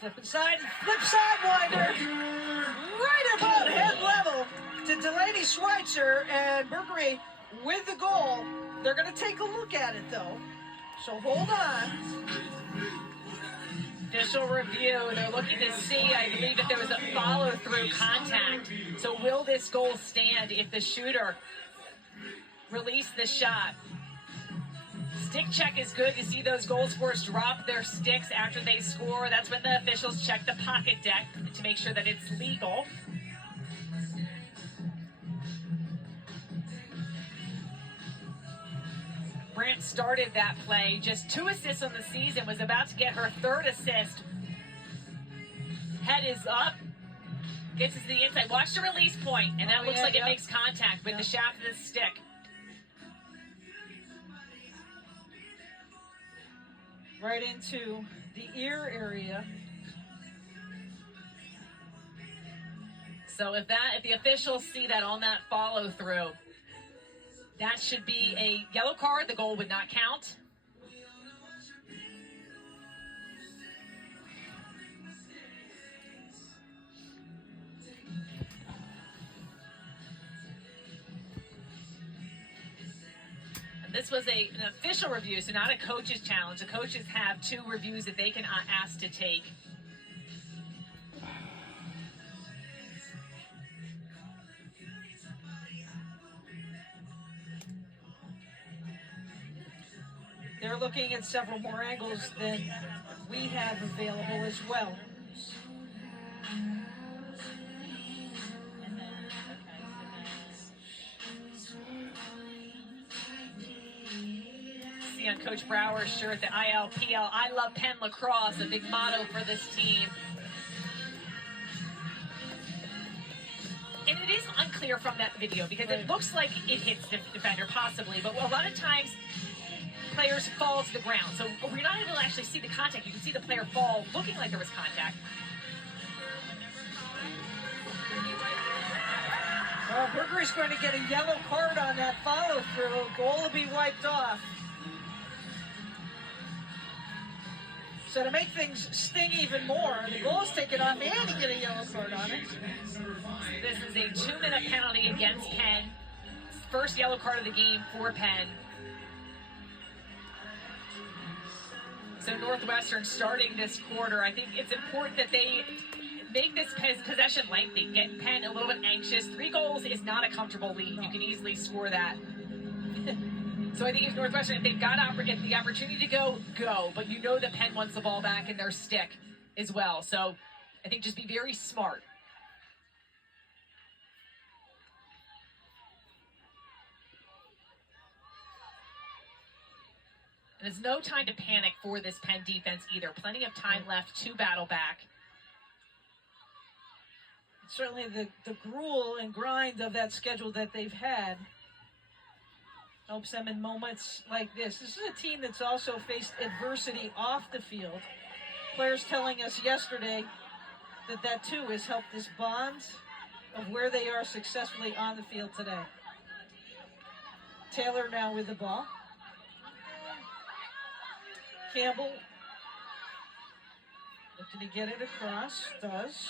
Flip inside, flip sidewinder, right about head level to Delaney Schweitzer, and Burgery with the goal. They're going to take a look at it, though, so hold on. Official review, they're looking to see, I believe, if there was a follow-through contact. So will this goal stand if the shooter released the shot? Stick check is good. You see those goal scorers drop their sticks after they score. That's when the officials check the pocket deck to make sure that it's legal. Brandt started that play, just 2 assists on the season, was about to get her 3rd assist. Head is up, gets to the inside. Watch the release point, and that looks like it makes contact with the shaft of the stick. Right into the ear area. So if the officials see that on that follow through, that should be a yellow card. The goal would not count. And this was an official review, so not a coach's challenge. The coaches have 2 reviews that they can ask to take. They're looking at several more angles than we have available as well. See on Coach Brower's shirt, the ILPL, I love Penn Lacrosse, a big motto for this team. And it is unclear from that video because it looks like it hits the defender possibly, but a lot of times players fall to the ground. So we're not able to actually see the contact. You can see the player fall looking like there was contact. Well, Burgery's going to get a yellow card on that follow-through. Goal will be wiped off. So to make things sting even more, the goal is taken off and you get a yellow card on it. This is a 2-minute penalty against Penn. First yellow card of the game for Penn. So Northwestern starting this quarter, I think it's important that they make this possession lengthy, get Penn a little bit anxious. 3 goals is not a comfortable lead. You can easily score that. So I think if Northwestern, if they've got the opportunity to go, but you know that Penn wants the ball back in their stick as well. So I think just be very smart. And there's no time to panic for this Penn defense either. Plenty of time left to battle back. Certainly the gruel and grind of that schedule that they've had helps them in moments like this. This is a team that's also faced adversity off the field. Players telling us yesterday that too has helped this bond of where they are successfully on the field today. Taylor now with the ball. Campbell looking to get it across, does.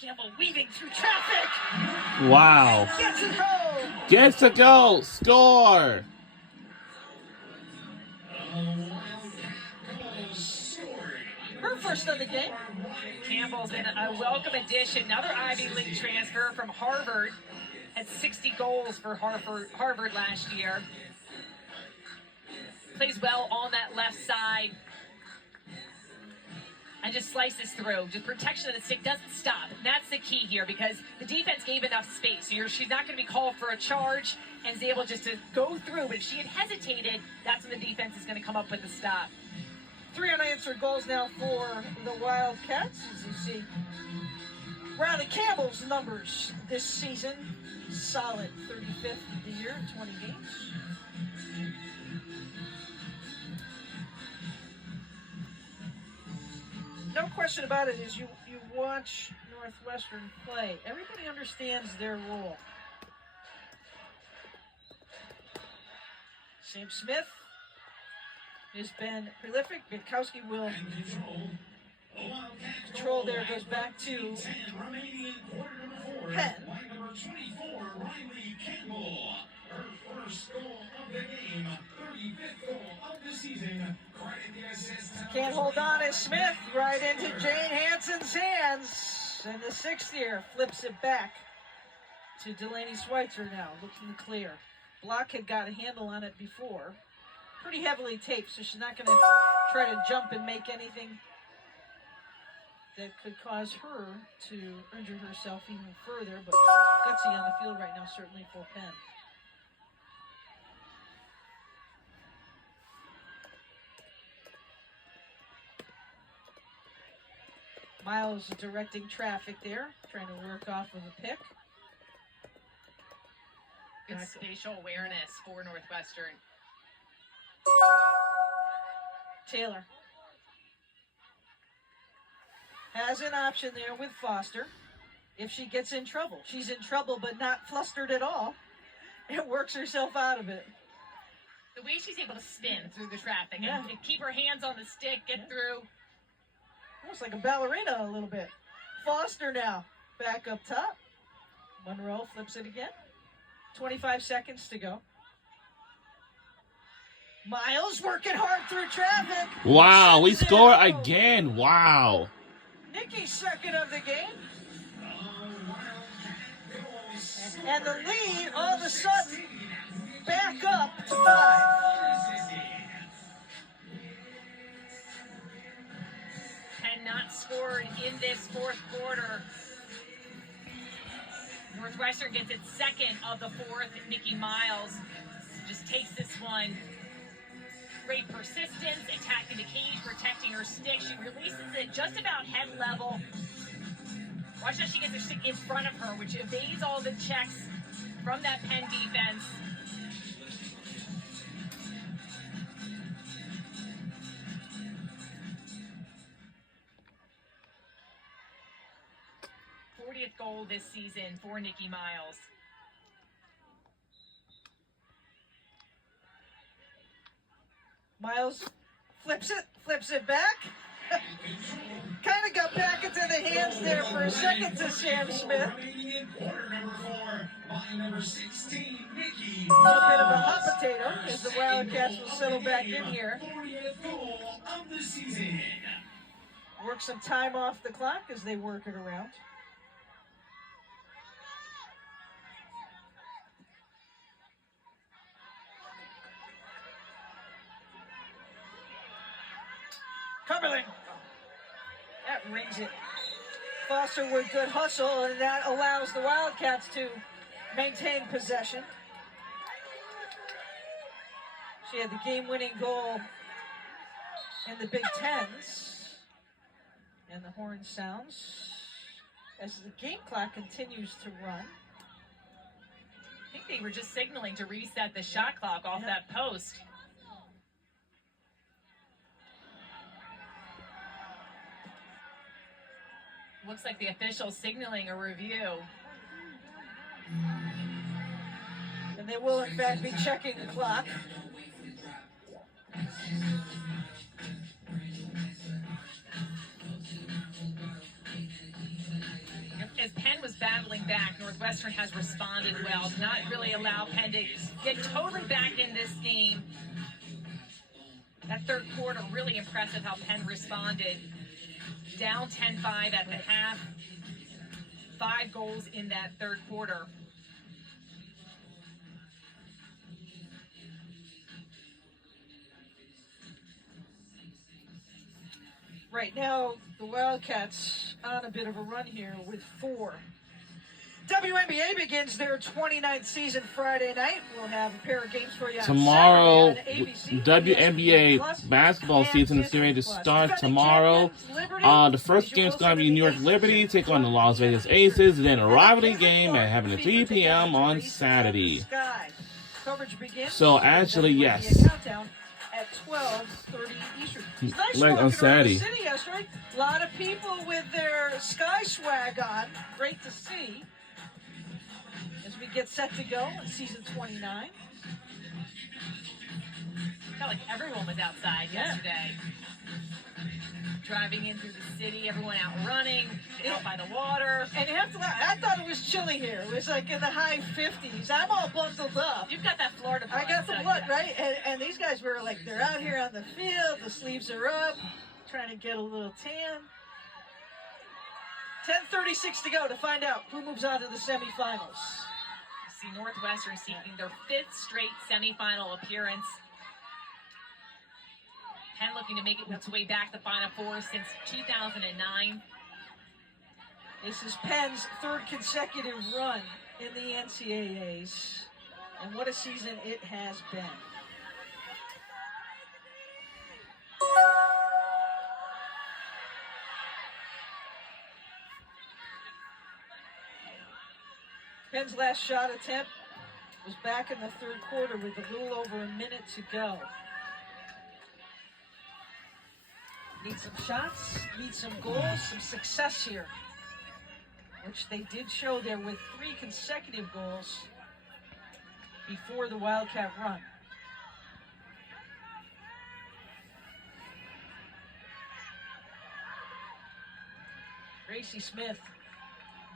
Campbell weaving through traffic. Wow. Gets it home. Gets a goal. Score. Her first of the game. Campbell's in a welcome addition. Another Ivy League transfer from Harvard. Had 60 goals for Harvard last year. Plays well on that left side. And just slices through. Just protection of the stick doesn't stop. And that's the key here because the defense gave enough space. So she's not going to be called for a charge and is able just to go through. But if she had hesitated, that's when the defense is going to come up with the stop. 3 unanswered goals now for the Wildcats, as you see. Riley Campbell's numbers this season, solid 35th of the year in 20 games. No question about it, as you watch Northwestern play, everybody understands their role. Sam Smith has been prolific. Binkowski will control there. Goes back to Penn. Can't hold on as Smith right into Jane Hansen's hands. And the 6th year flips it back to Delaney Schweitzer now, looking clear. Block had got a handle on it before. Pretty heavily taped, so she's not going to try to jump and make anything that could cause her to injure herself even further. But gutsy on the field right now, certainly for Penn. Miles directing traffic there, trying to work off of a pick. Good spatial awareness for Northwestern. Taylor has an option there with Foster if she gets in trouble. She's in trouble but not flustered at all and works herself out of it. The way she's able to spin through the traffic Yeah. and keep her hands on the stick, get through. Almost like a ballerina a little bit. Foster now back up top. Monroe flips it again. 25 seconds to go. Miles working hard through traffic. Wow, we Sends it score out. again. Wow. Nikki's second of the game. And the lead all of a sudden back up to 5. Penn not scored in this 4th quarter. Northwestern gets its 2nd of the 4th. Nikki Miles just takes this one. Great persistence, attacking the cage, protecting her stick. She releases it just about head level. Watch how she gets her stick in front of her, which evades all the checks from that Penn defense. Goal this season for Nikki Miles. Miles flips it back. Kind of got back into the hands there for a second to Sam Smith. A little bit of a hot potato as the Wildcats will settle back in here. Work some time off the clock as they work it around. Cumberland. That rings it. Foster with good hustle, and that allows the Wildcats to maintain possession. She had the game-winning goal in the Big Tens. And the horn sounds as the game clock continues to run. I think they were just signaling to reset the shot clock off that post. Looks like the official signaling a review. And they will, in fact, be checking the clock. As Penn was battling back, Northwestern has responded well, not really allow Penn to get totally back in this game. That 3rd quarter, really impressive how Penn responded. Down 10-5 at the half. 5 goals in that 3rd quarter. Right now, the Wildcats on a bit of a run here with 4. WNBA begins their 29th season Friday night. We'll have a pair of games for you on Tomorrow, Saturday on ABC, WNBA ESPN+, basketball and season is Disney+. ready to start Defending tomorrow. champions, Liberty, The first game is going to be New York Liberty take on the Las Vegas Aces, then a rivalry game at having at 3 p.m. on Saturday. Coverage begins. So actually, WNBA yes. countdown at 12:30 Eastern. Nice Like walking on around Saturday. the city yesterday. A lot of people with their Sky swag on. Great to see. As we get set to go in season 29. Felt like everyone was outside yesterday. Driving in through the city, everyone out running, out by the water. And you have to laugh. I thought it was chilly here. It was like in the high 50s. I'm all bundled up. You've got that Florida blood. I got the so blood, yeah. right? And these guys were like, they're out here on the field. The sleeves are up, trying to get a little tan. 10:36 to go to find out who moves on to the semifinals. See Northwestern seeking their 5th straight semifinal appearance. Penn looking to make its way back to Final Four since 2009. This is Penn's 3rd consecutive run in the NCAAs. And what a season it has been. Penn's last shot attempt was back in the 3rd quarter with a little over a minute to go. Need some shots, need some goals, some success here, which they did show there with 3 consecutive goals before the Wildcat run. Gracie Smith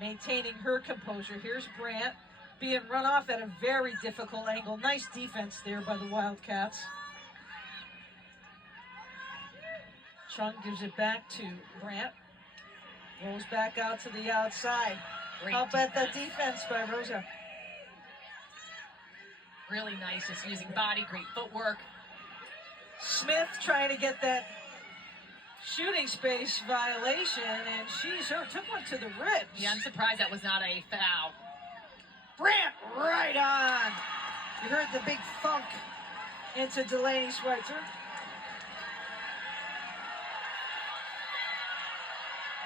maintaining her composure. Here's Brandt being run off at a very difficult angle. Nice defense there by the Wildcats. Chung gives it back to Brandt. Rolls back out to the outside. How about that defense by Rosa? Really nice, just using body, great footwork. Smith trying to get that shooting space violation, and she took one to the ribs. Yeah, I'm surprised that was not a foul. Brandt right on. You heard the big thunk into Delaney Schweitzer.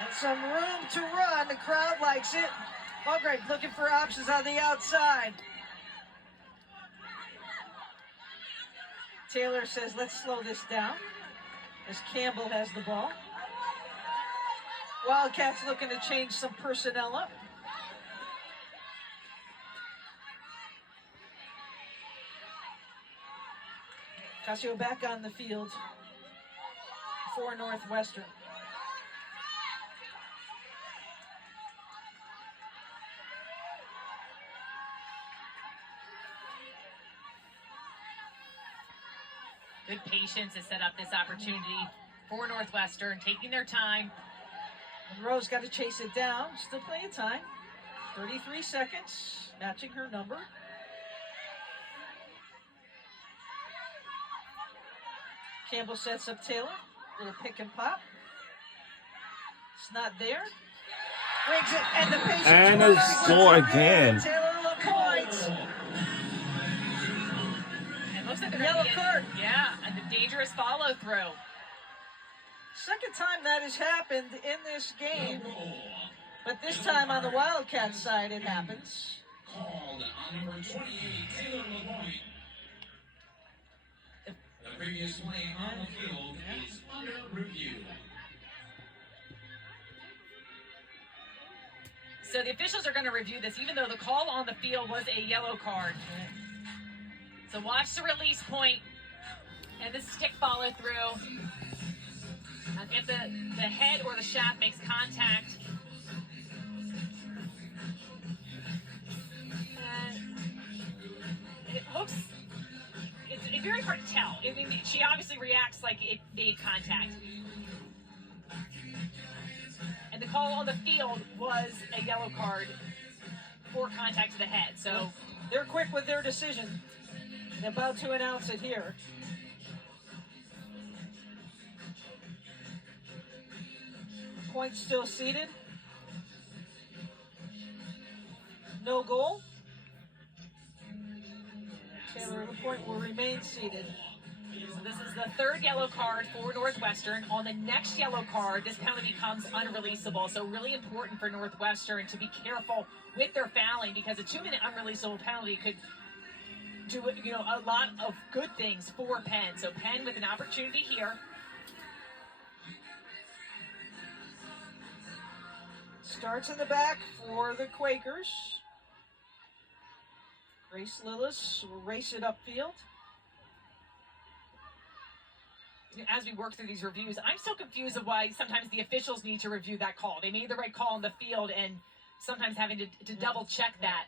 And some room to run. The crowd likes it. Mulgrave looking for options on the outside. Taylor says, let's slow this down, as Campbell has the ball. Wildcats looking to change some personnel up. Casio back on the field for Northwestern. Good patience to set up this opportunity for Northwestern, taking their time. Monroe's got to chase it down. Still plenty of time. 33 seconds, matching her number. Campbell sets up Taylor. Little pick and pop. It's not there. Rigs it, and the patience. And a score again. Taylor LaPointe. And looks like Yellow card. Yeah, and the dangerous follow through. Second time that has happened in this game. But this time on the Wildcat side it happens. Called on number 28, Taylor LaPointe. The previous play on the field is under review. So the officials are going to review this, even though the call on the field was a yellow card. So watch the release point and the stick follow through. If the head or the shaft makes contact, it looks, it's very hard to tell. I mean, she obviously reacts like it made contact. And the call on the field was a yellow card for contact to the head. So they're quick with their decision. They're about to announce it here. Point still seated. No goal. Taylor LaPointe will remain seated. So this is the third yellow card for Northwestern. On the next yellow card, this penalty becomes unreleasable. So really important for Northwestern to be careful with their fouling, because a 2-minute unreleasable penalty could do a lot of good things for Penn. So Penn with an opportunity here. Starts in the back for the Quakers. Grace Lillis will race it upfield. as we work through these reviews, I'm still confused of why sometimes the officials need to review that call. They made the right call on the field, and sometimes having to double check that.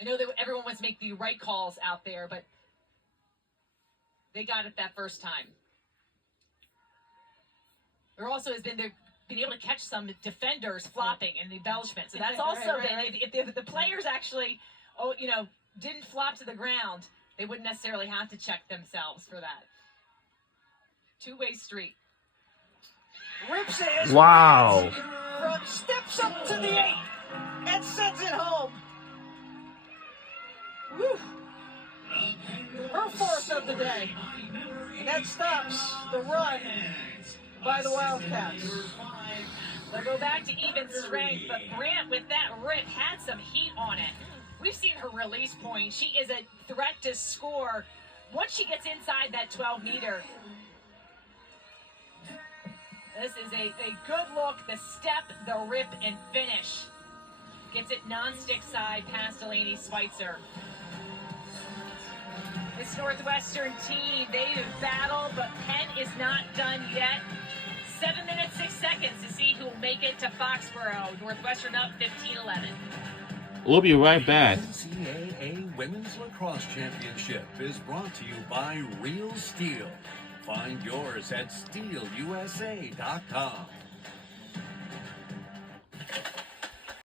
I know that everyone wants to make the right calls out there, but they got it that first time. There also has been been able to catch some defenders flopping in the embellishment. So that's also Right. if the players actually, didn't flop to the ground, they wouldn't necessarily have to check themselves for that. Two-way street. Rips it. Wow. Steps up to the 8 and sends it home. Woo. Her fourth of the day. And that stops the run by the Wildcats. They'll go back to even strength, but Brant with that rip had some heat on it. We've seen her release point. She is a threat to score once she gets inside that 12-meter. This is a good look. The step, the rip, and finish. Gets it non-stick side past Delaney Schweitzer. This Northwestern team, they've battled, but Penn is not done yet. 7 minutes, 6 seconds to see who will make it to Foxborough. Northwestern up 15-11. We'll be right back. NCAA Women's Lacrosse Championship is brought to you by Real Steel. Find yours at steelusa.com.